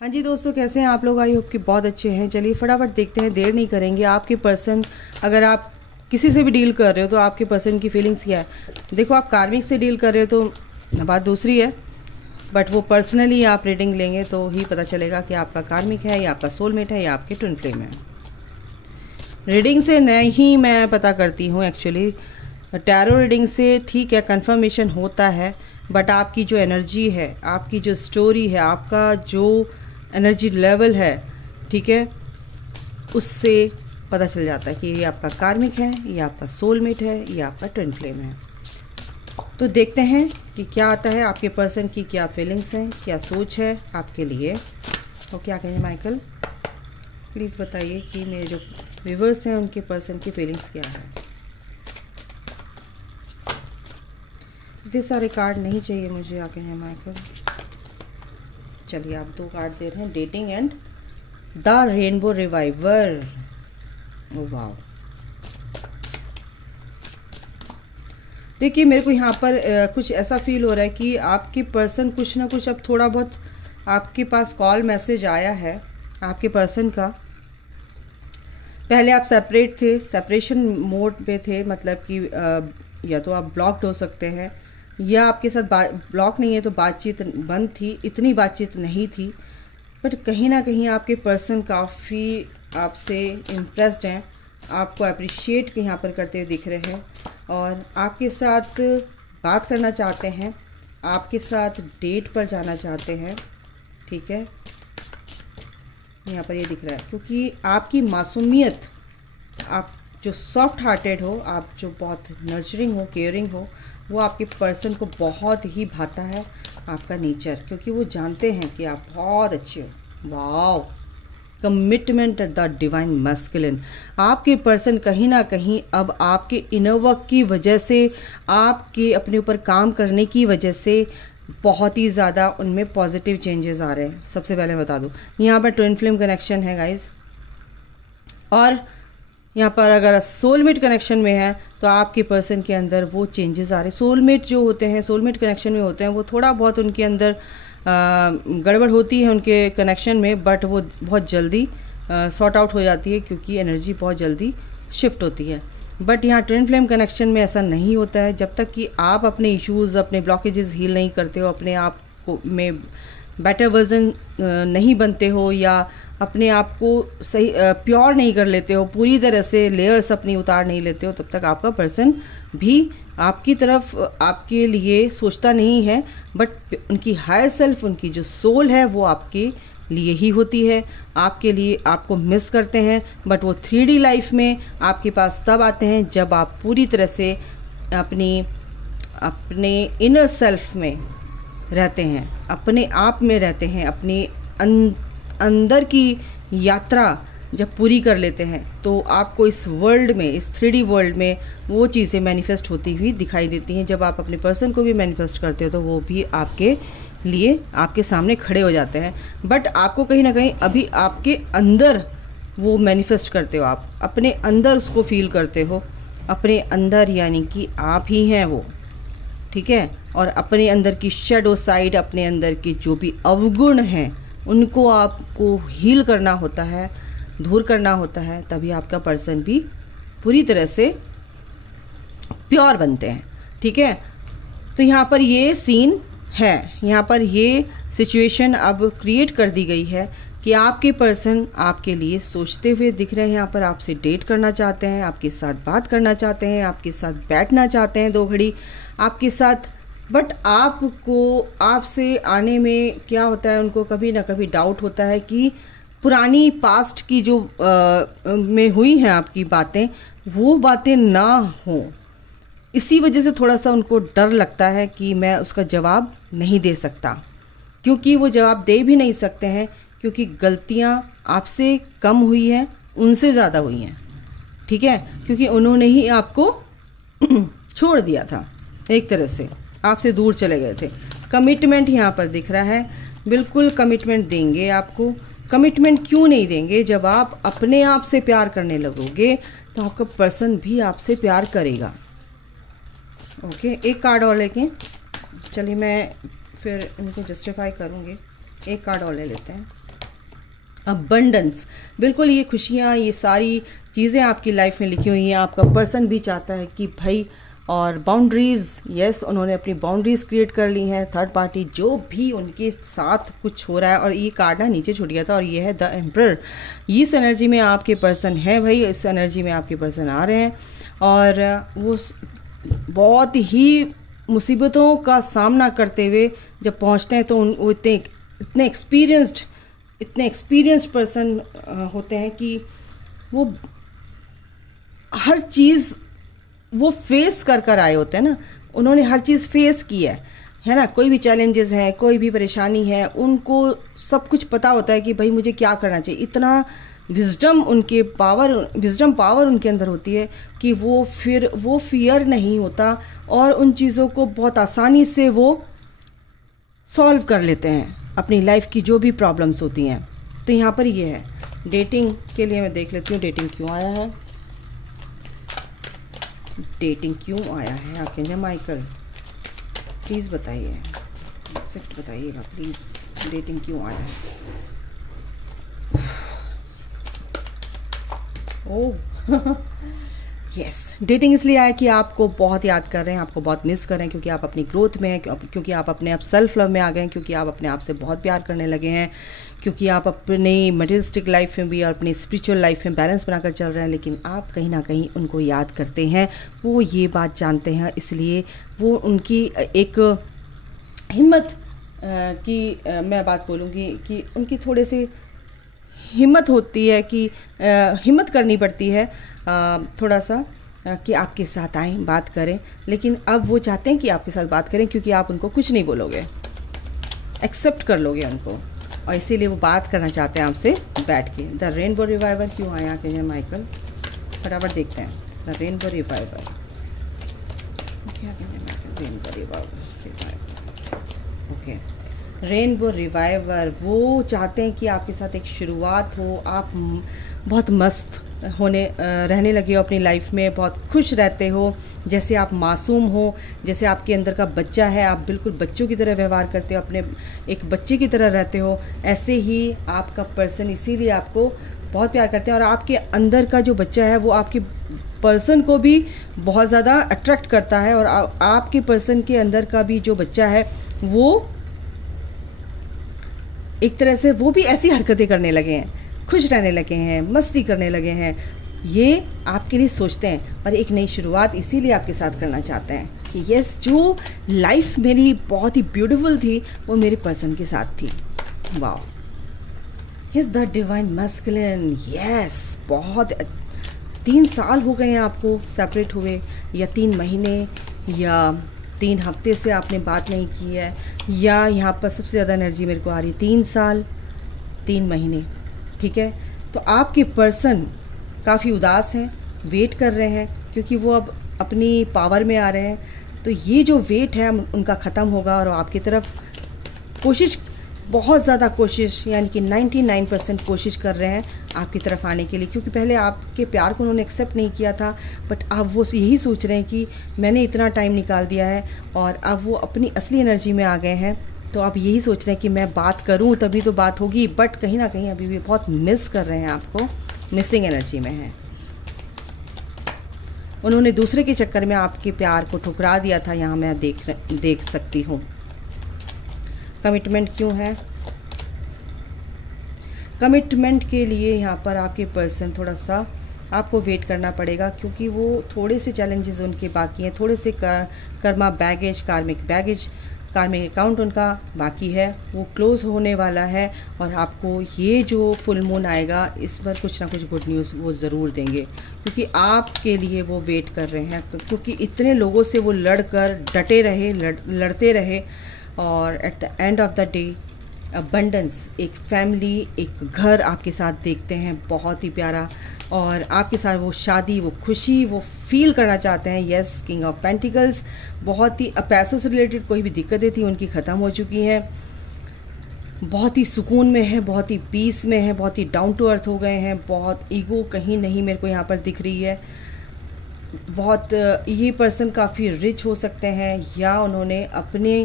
हाँ जी दोस्तों, कैसे हैं आप लोग? आई होप कि बहुत अच्छे हैं। चलिए फटाफट देखते हैं, देर नहीं करेंगे। आपके पर्सन, अगर आप किसी से भी डील कर रहे हो तो आपके पर्सन की फीलिंग्स क्या है। देखो, आप कार्मिक से डील कर रहे हो तो बात दूसरी है, बट वो पर्सनली आप रीडिंग लेंगे तो ही पता चलेगा कि आपका कार्मिक है या आपका सोलमेट है या आपके ट्विन फ्लेम है। रीडिंग से नहीं मैं पता करती हूँ एक्चुअली। टैरो रीडिंग से ठीक है, कंफर्मेशन होता है, बट आपकी जो एनर्जी है, आपकी जो स्टोरी है, आपका जो एनर्जी लेवल है, ठीक है, उससे पता चल जाता है कि ये आपका कार्मिक है, ये आपका सोलमेट है, ये आपका ट्विन फ्लेम है। तो देखते हैं कि क्या आता है, आपके पर्सन की क्या फीलिंग्स हैं, क्या सोच है आपके लिए। तो क्या कहेंगे माइकल, प्लीज़ बताइए कि मेरे जो व्यूअर्स हैं उनके पर्सन की फीलिंग्स क्या है। इतने सारे कार्ड नहीं चाहिए मुझे, आके हैं माइकल। चलिए आप 2 कार्ड दे रहे हैं, dating and the rainbow reviver. वाह, देखिए मेरे को यहाँ पर कुछ ऐसा फील हो रहा है कि आपके पर्सन कुछ ना कुछ अब थोड़ा बहुत आपके पास कॉल मैसेज आया है आपके पर्सन का। पहले आप सेपरेट थे, सेपरेशन मोड पे थे, मतलब कि या तो आप ब्लॉक्ड हो सकते हैं या आपके साथ ब्लॉक नहीं है तो बातचीत बंद थी, इतनी बातचीत नहीं थी, बट कहीं ना कहीं आपके पर्सन काफ़ी आपसे इम्प्रेस्ड हैं, आपको अप्रिशिएट यहाँ पर करते हुए दिख रहे हैं और आपके साथ बात करना चाहते हैं, आपके साथ डेट पर जाना चाहते हैं। ठीक है, यहाँ पर ये दिख रहा है क्योंकि आपकी मासूमियत, आप जो सॉफ्ट हार्टेड हो, आप जो बहुत नर्चरिंग हो, केयरिंग हो, वो आपके पर्सन को बहुत ही भाता है, आपका नेचर, क्योंकि वो जानते हैं कि आप बहुत अच्छे हो। Wow, commitment the divine masculine. आपके पर्सन कहीं ना कहीं अब आपके इनर वर्क की वजह से, आपके अपने ऊपर काम करने की वजह से बहुत ही ज़्यादा उनमें पॉजिटिव चेंजेस आ रहे हैं। सबसे पहले बता दूँ, यहाँ पर ट्विन फ्लेम कनेक्शन है गाइज, और यहाँ पर अगर सोलमेट कनेक्शन में है तो आपके पर्सन के अंदर वो चेंजेस आ रहे हैं। सोलमेट जो होते हैं, सोलमेट कनेक्शन में होते हैं, वो थोड़ा बहुत उनके अंदर गड़बड़ होती है उनके कनेक्शन में, बट वो बहुत जल्दी सॉर्ट आउट हो जाती है क्योंकि एनर्जी बहुत जल्दी शिफ्ट होती है। बट यहाँ ट्विन फ्लेम कनेक्शन में ऐसा नहीं होता है। जब तक कि आप अपने इश्यूज़, अपने ब्लॉकेजेस हील नहीं करते हो, अपने आप को में बेटर वर्जन नहीं बनते हो, या अपने आप को सही प्योर नहीं कर लेते हो, पूरी तरह से लेयर्स अपनी उतार नहीं लेते हो, तब तक आपका पर्सन भी आपकी तरफ आपके लिए सोचता नहीं है। बट उनकी हायर सेल्फ, उनकी जो सोल है, वो आपके लिए ही होती है, आपके लिए आपको मिस करते हैं। बट वो 3D लाइफ में आपके पास तब आते हैं जब आप पूरी तरह से अपने इनर सेल्फ में रहते हैं, अपने आप में रहते हैं, अपनी अंदर की यात्रा जब पूरी कर लेते हैं तो आपको इस वर्ल्ड में, इस 3D वर्ल्ड में वो चीज़ें मैनिफेस्ट होती हुई दिखाई देती हैं। जब आप अपने पर्सन को भी मैनिफेस्ट करते हो तो वो भी आपके लिए आपके सामने खड़े हो जाते हैं। बट आपको कहीं ना कहीं अभी आपके अंदर वो मैनिफेस्ट करते हो, आप अपने अंदर उसको फील करते हो, अपने अंदर, यानी कि आप ही हैं वो। ठीक है, और अपने अंदर की शैडो साइड, अपने अंदर की जो भी अवगुण हैं, उनको आपको हील करना होता है, दूर करना होता है, तभी आपका पर्सन भी पूरी तरह से प्योर बनते हैं। ठीक है, तो यहाँ पर ये सीन है, यहाँ पर ये सिचुएशन अब क्रिएट कर दी गई है कि आपके पर्सन आपके लिए सोचते हुए दिख रहे हैं। यहाँ पर आपसे डेट करना चाहते हैं, आपके साथ बात करना चाहते हैं, आपके साथ बैठना चाहते हैं 2 घड़ी आपके साथ। बट आपको, आपसे आने में क्या होता है, उनको कभी ना कभी डाउट होता है कि पुरानी पास्ट की जो में हुई हैं आपकी बातें, वो बातें ना हों। इसी वजह से थोड़ा सा उनको डर लगता है कि मैं उसका जवाब नहीं दे सकता, क्योंकि वो जवाब दे भी नहीं सकते हैं, क्योंकि गलतियां आपसे कम हुई हैं, उनसे ज़्यादा हुई हैं। ठीक है, क्योंकि उन्होंने ही आपको छोड़ दिया था, एक तरह से आपसे दूर चले गए थे। कमिटमेंट यहाँ पर दिख रहा है, बिल्कुल कमिटमेंट देंगे आपको। कमिटमेंट क्यों नहीं देंगे? जब आप अपने आप से प्यार करने लगोगे तो आपका पर्सन भी आपसे प्यार करेगा। ओके, एक कार्ड और लेके चलिए, मैं फिर इनको जस्टिफाई करूँगी। एक कार्ड और ले लेते हैं। अबंडेंस, बिल्कुल ये खुशियाँ, ये सारी चीज़ें आपकी लाइफ में लिखी हुई हैं। आपका पर्सन भी चाहता है कि भाई, और बाउंड्रीज, यस, उन्होंने अपनी बाउंड्रीज क्रिएट कर ली हैं। थर्ड पार्टी जो भी उनके साथ कुछ हो रहा है, और ये कार्ड ना नीचे छूट गया था, और ये है द एम्परर। इस एनर्जी में आपके पर्सन है भाई, इस एनर्जी में आपके पर्सन आ रहे हैं, और वो बहुत ही मुसीबतों का सामना करते हुए जब पहुंचते हैं तो वो इतने एक्सपीरियंस्ड पर्सन होते हैं कि वो हर चीज़ वो फेस कर आए होते हैं ना। उन्होंने हर चीज़ फेस की है ना। कोई भी चैलेंजेस हैं, कोई भी परेशानी है, उनको सब कुछ पता होता है कि भाई मुझे क्या करना चाहिए। इतना विजडम पावर उनके अंदर होती है कि वो फियर नहीं होता, और उन चीज़ों को बहुत आसानी से वो सॉल्व कर लेते हैं, अपनी लाइफ की जो भी प्रॉब्लम्स होती हैं। तो यहाँ पर ये है डेटिंग के लिए। मैं देख लेती हूँ डेटिंग क्यों आया है, डेटिंग क्यों आया है आपके लिए। माइकल प्लीज़ बताइए, एग्जैक्ट बताइएगा प्लीज़, डेटिंग क्यों आया है। ओह यस, डेटिंग इसलिए आया कि आपको बहुत याद कर रहे हैं, आपको बहुत मिस कर रहे हैं, क्योंकि आप अपनी ग्रोथ में हैं, क्योंकि आप अपने आप सेल्फ लव में आ गए हैं, क्योंकि आप अपने आप से बहुत प्यार करने लगे हैं, क्योंकि आप अपनी मटेरियलिस्टिक लाइफ में भी और अपनी स्पिरिचुअल लाइफ में बैलेंस बनाकर चल रहे हैं। लेकिन आप कहीं ना कहीं उनको याद करते हैं, वो ये बात जानते हैं, इसलिए वो उनकी एक हिम्मत की मैं बात बोलूँगी कि उनकी थोड़े से हिम्मत होती है कि हिम्मत करनी पड़ती है थोड़ा सा कि आपके साथ आएँ, बात करें। लेकिन अब वो चाहते हैं कि आपके साथ बात करें, क्योंकि आप उनको कुछ नहीं बोलोगे, एक्सेप्ट कर लोगे उनको, और इसीलिए वो बात करना चाहते हैं आपसे बैठ के। द रेनबो रिवाइवर क्यों आया के हैं माइकल, फटाफट देखते हैं। द रेनबो रिवाइवर क्या कहते हैं Michael, rainbow reviver, okay. Rainbow reviver वो चाहते हैं कि आपके साथ एक शुरुआत हो, आप बहुत मस्त रहने लगे हो अपनी लाइफ में, बहुत खुश रहते हो, जैसे आप मासूम हो, जैसे आपके अंदर का बच्चा है, आप बिल्कुल बच्चों की तरह व्यवहार करते हो, अपने एक बच्चे की तरह रहते हो। ऐसे ही आपका पर्सन इसीलिए आपको बहुत प्यार करते हैं, और आपके अंदर का जो बच्चा है वो आपके पर्सन को भी बहुत ज़्यादा अट्रैक्ट करता है, और आपके पर्सन के अंदर का भी जो बच्चा है वो एक तरह से वो भी ऐसी हरकतें करने लगे हैं, खुश रहने लगे हैं, मस्ती करने लगे हैं। ये आपके लिए सोचते हैं, और एक नई शुरुआत इसीलिए आपके साथ करना चाहते हैं कि यस, जो लाइफ मेरी बहुत ही ब्यूटीफुल थी वो मेरे पर्सन के साथ थी। Wow, yes, the divine masculine, yes. बहुत 3 साल हो गए हैं आपको सेपरेट हुए, या 3 महीने, या 3 हफ्ते से आपने बात नहीं की है, या यहाँ पर सबसे ज़्यादा एनर्जी मेरे को आ रही है 3 साल 3 महीने, ठीक है। तो आपके पर्सन काफ़ी उदास हैं, वेट कर रहे हैं, क्योंकि वो अब अपनी पावर में आ रहे हैं। तो ये जो वेट है उनका ख़त्म होगा, और आपकी तरफ कोशिश, बहुत ज़्यादा कोशिश, यानी कि 99% कोशिश कर रहे हैं आपकी तरफ आने के लिए, क्योंकि पहले आपके प्यार को उन्होंने एक्सेप्ट नहीं किया था, बट अब वो यही सोच रहे हैं कि मैंने इतना टाइम निकाल दिया है, और अब वो अपनी असली एनर्जी में आ गए हैं। तो अब यही सोच रहे हैं कि मैं बात करूं तभी तो बात होगी, बट कहीं ना कहीं अभी भी बहुत मिस कर रहे हैं आपको, मिसिंग एनर्जी में है। उन्होंने दूसरे के चक्कर में आपके प्यार को ठुकरा दिया था, यहाँ मैं देख सकती हूँ। कमिटमेंट क्यों है, कमिटमेंट के लिए यहाँ पर आपके पर्सन थोड़ा सा आपको वेट करना पड़ेगा, क्योंकि वो थोड़े से चैलेंजेस उनके बाकी हैं, थोड़े से कर्मा बैगेज, कार्मिक अकाउंट उनका बाकी है, वो क्लोज होने वाला है। और आपको ये जो फुल मून आएगा इस पर कुछ ना कुछ गुड न्यूज़ वो ज़रूर देंगे, क्योंकि आपके लिए वो वेट कर रहे हैं, क्योंकि इतने लोगों से वो डटे रहे, लड़ते रहे, और at the end of the day abundance, एक फैमिली, एक घर आपके साथ देखते हैं, बहुत ही प्यारा, और आपके साथ वो शादी, वो खुशी वो फील करना चाहते हैं। यस, किंग ऑफ पेंटिकल्स, बहुत ही पैसों से रिलेटेड कोई भी दिक्कतें थी उनकी ख़त्म हो चुकी हैं, बहुत ही सुकून में है, बहुत ही पीस में है, बहुत ही डाउन टू अर्थ हो गए हैं, बहुत ईगो कहीं नहीं मेरे को यहाँ पर दिख रही है। बहुत ये पर्सन काफ़ी रिच हो सकते हैं, या उन्होंने अपने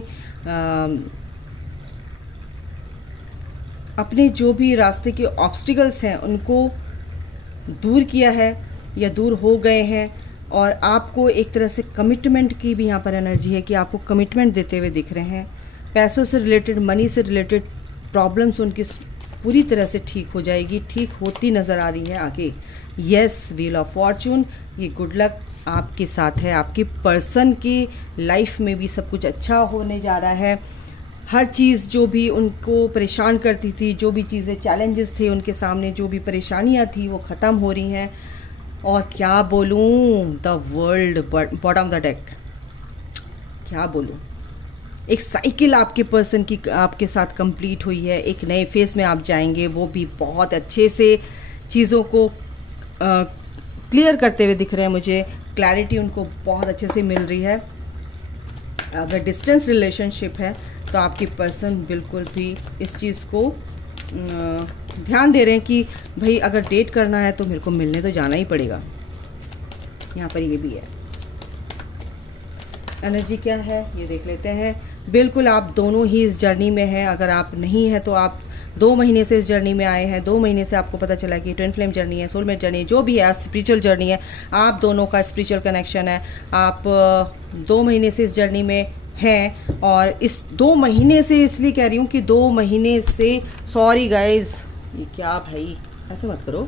अपने जो भी रास्ते के ऑब्स्टिकल्स हैं उनको दूर किया है या दूर हो गए हैं, और आपको एक तरह से कमिटमेंट की भी यहाँ पर एनर्जी है कि आपको कमिटमेंट देते हुए दिख रहे हैं। पैसों से रिलेटेड, मनी से रिलेटेड प्रॉब्लम्स उनकी पूरी तरह से ठीक हो जाएगी, ठीक होती नज़र आ रही है आगे। येस, व्हील ऑफ फॉर्चून, ये गुड लक आपके साथ है। आपकी पर्सन की लाइफ में भी सब कुछ अच्छा होने जा रहा है। हर चीज़ जो भी उनको परेशान करती थी, जो भी चीज़ें चैलेंजेस थे उनके सामने, जो भी परेशानियां थी वो ख़त्म हो रही हैं। और क्या बोलूँ, the world bottom the deck, क्या बोलूँ, एक साइकिल आपके पर्सन की आपके साथ कंप्लीट हुई है। एक नए फेज़ में आप जाएंगे, वो भी बहुत अच्छे से चीज़ों को क्लियर करते हुए दिख रहे हैं मुझे। क्लैरिटी उनको बहुत अच्छे से मिल रही है। अगर डिस्टेंस रिलेशनशिप है तो आपकी पर्सन बिल्कुल भी इस चीज़ को ध्यान दे रहे हैं कि भाई अगर डेट करना है तो मेरे को मिलने तो जाना ही पड़ेगा। यहाँ पर ये भी है। एनर्जी क्या है ये देख लेते हैं। बिल्कुल आप दोनों ही इस जर्नी में हैं। अगर आप नहीं हैं तो आप 2 महीने से इस जर्नी में आए हैं। 2 महीने से आपको पता चला कि ट्विन फ्लेम जर्नी है, सोलमेट जर्नी है, जो भी है, स्पिरिचुअल जर्नी है, आप दोनों का स्पिरिचुअल कनेक्शन है। आप 2 महीने से इस जर्नी में हैं। और इस 2 महीने से इसलिए कह रही हूँ कि 2 महीने से, सॉरी गाइज, ये क्या भाई, ऐसे मत करो,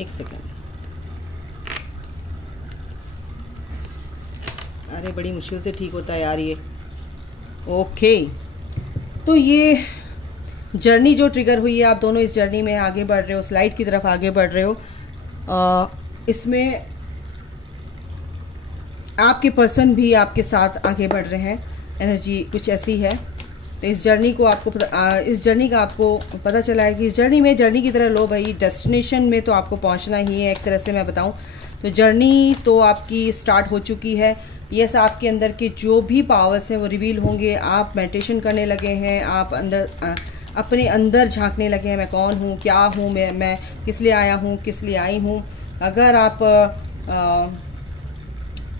एक सेकेंड, अरे बड़ी मुश्किल से ठीक होता है यार ये। ओके, तो ये जर्नी जो ट्रिगर हुई है, आप दोनों इस जर्नी में आगे बढ़ रहे हो, उस लाइट की तरफ आगे बढ़ रहे हो। इसमें आपके पर्सन भी आपके साथ आगे बढ़ रहे हैं। एनर्जी कुछ ऐसी है। तो इस जर्नी को आपको इस जर्नी का आपको पता चला है कि इस जर्नी में, जर्नी की तरह लो भाई, डेस्टिनेशन में तो आपको पहुंचना ही है। एक तरह से मैं बताऊं तो जर्नी तो आपकी स्टार्ट हो चुकी है। यस, आपके अंदर के जो भी पावर्स हैं वो रिवील होंगे। आप मेडिटेशन करने लगे हैं, आप अपने अंदर झांकने लगे हैं। मैं कौन हूँ, क्या हूँ, मैं किस लिए आया हूँ, किस लिए आई हूँ। अगर आप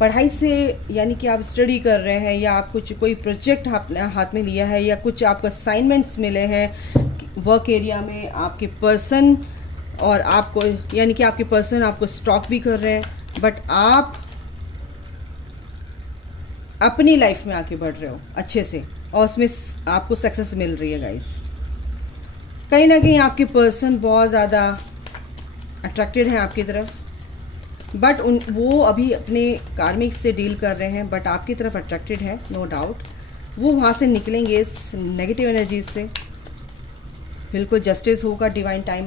पढ़ाई से, यानी कि आप स्टडी कर रहे हैं, या आप कुछ कोई प्रोजेक्ट हाथ में लिया है, या कुछ आपको असाइनमेंट्स मिले हैं वर्क एरिया में, आपके पर्सन और आपको, यानी कि आपके पर्सन आपको स्टॉक भी कर रहे हैं, बट आप अपनी लाइफ में आगे बढ़ रहे हो अच्छे से, और उसमें आपको सक्सेस मिल रही है गाइस। कहीं ना कहीं आपके पर्सन बहुत ज़्यादा अट्रैक्टेड हैं आपकी तरफ, बट वो अभी अपने कार्मिक से डील कर रहे हैं, बट आपकी तरफ अट्रैक्टेड है, नो डाउट। वो वहाँ से निकलेंगे इस नेगेटिव एनर्जी से। बिल्कुल जस्टिस होगा, डिवाइन टाइम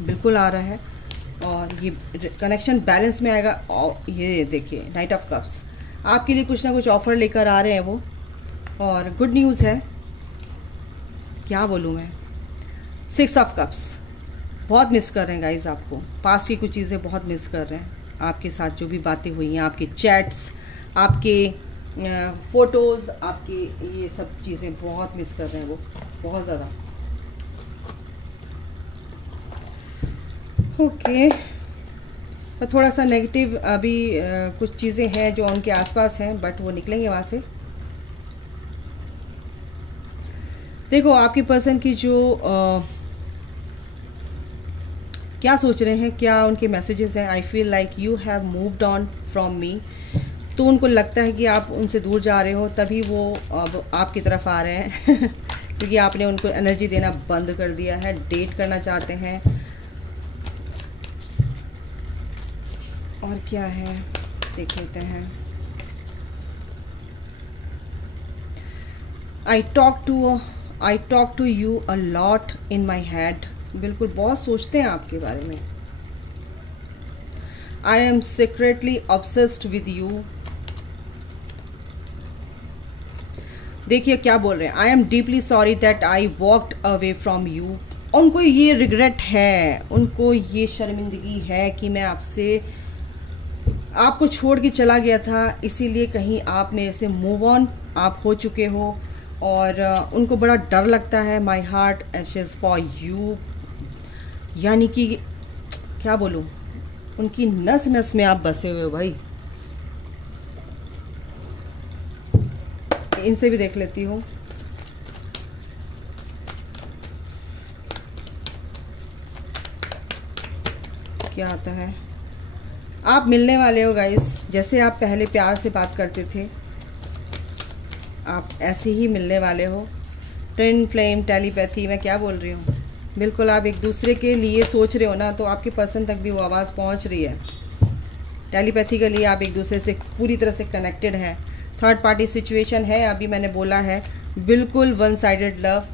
बिल्कुल आ रहा है, और ये कनेक्शन बैलेंस में आएगा। और ये देखिए, नाइट ऑफ कप्स आपके लिए कुछ ना कुछ ऑफर लेकर आ रहे हैं वो, और गुड न्यूज़ है। क्या बोलूँ मैं, 6 ऑफ कप्स बहुत मिस कर रहे हैं गाइज आपको। पास्ट की कुछ चीज़ें बहुत मिस कर रहे हैं। आपके साथ जो भी बातें हुई हैं, आपके चैट्स, आपके फ़ोटोज़, आपके ये सब चीज़ें बहुत मिस कर रहे हैं वो, बहुत ज़्यादा। ओके, और थोड़ा सा नेगेटिव अभी कुछ चीज़ें हैं जो उनके आसपास हैं, बट वो निकलेंगे वहाँ से। देखो आपके पर्सन की जो क्या सोच रहे हैं, क्या उनके मैसेजेस हैं। I feel like you have moved on from me. तो उनको लगता है कि आप उनसे दूर जा रहे हो, तभी वो अब आपकी तरफ आ रहे हैं क्योंकि आपने उनको एनर्जी देना बंद कर दिया है। डेट करना चाहते हैं। और क्या है देख लेते हैं। I talk to you a lot in my head. बिल्कुल बहुत सोचते हैं आपके बारे में। I am secretly obsessed with you. देखिए क्या बोल रहे हैं। I am deeply sorry that I walked away from you. उनको ये रिग्रेट है, उनको ये शर्मिंदगी है कि मैं आपको छोड़ के चला गया था, इसीलिए कहीं आप मेरे से मूव ऑन आप हो चुके हो। और उनको बड़ा डर लगता है। My heart Ashes for you, यानी कि क्या बोलूं, उनकी नस नस में आप बसे हुए हो भाई। इनसे भी देख लेती हूँ। क्या आता है, आप मिलने वाले हो गाइस, जैसे आप पहले प्यार से बात करते थे आप ऐसे ही मिलने वाले हो। ट्विन फ्लेम टेलीपैथी, मैं क्या बोल रही हूँ, बिल्कुल आप एक दूसरे के लिए सोच रहे हो ना, तो आपके पर्सन तक भी वो आवाज़ पहुँच रही है। टेलीपैथी के लिए आप एक दूसरे से पूरी तरह से कनेक्टेड है। थर्ड पार्टी सिचुएशन है, अभी मैंने बोला है, बिल्कुल वन साइडेड लव।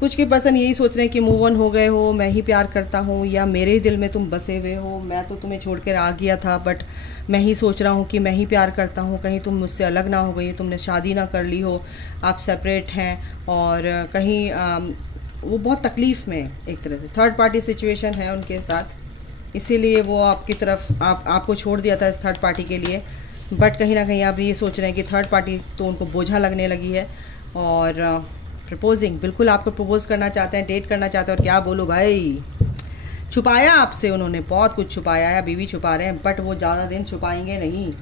कुछ के पर्सन यही सोच रहे हैं कि मूव ऑन हो गए हो, मैं ही प्यार करता हूँ, या मेरे ही दिल में तुम बसे हुए हो, मैं तो तुम्हें छोड़ कर आ गया था बट मैं ही सोच रहा हूँ कि मैं ही प्यार करता हूँ, कहीं तुम मुझसे अलग ना हो गई, तुमने शादी ना कर ली हो, आप सेपरेट हैं और कहीं वो बहुत तकलीफ़ में एक तरह से। थर्ड पार्टी सिचुएशन है उनके साथ, इसीलिए वो आपकी तरफ आपको छोड़ दिया था इस थर्ड पार्टी के लिए, बट कहीं ना कहीं आप ये सोच रहे हैं कि थर्ड पार्टी तो उनको बोझा लगने लगी है। और प्रपोजिंग, बिल्कुल आपको प्रपोज करना चाहते हैं, डेट करना चाहते हैं। और क्या बोलूँ भाई, छुपाया आपसे उन्होंने, बहुत कुछ छुपाया है, अभी भी छुपा रहे हैं, बट वो ज़्यादा दिन छुपाएंगे नहीं,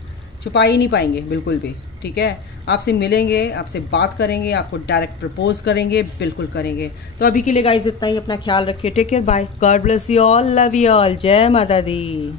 छुपा ही नहीं पाएंगे बिल्कुल भी। ठीक है, आपसे मिलेंगे, आपसे बात करेंगे, आपको डायरेक्ट प्रपोज करेंगे, बिल्कुल करेंगे। तो अभी के लिए गाइस इतना ही, अपना ख्याल रखिए, take care, bye, God bless you all, love you all, जय माता दी।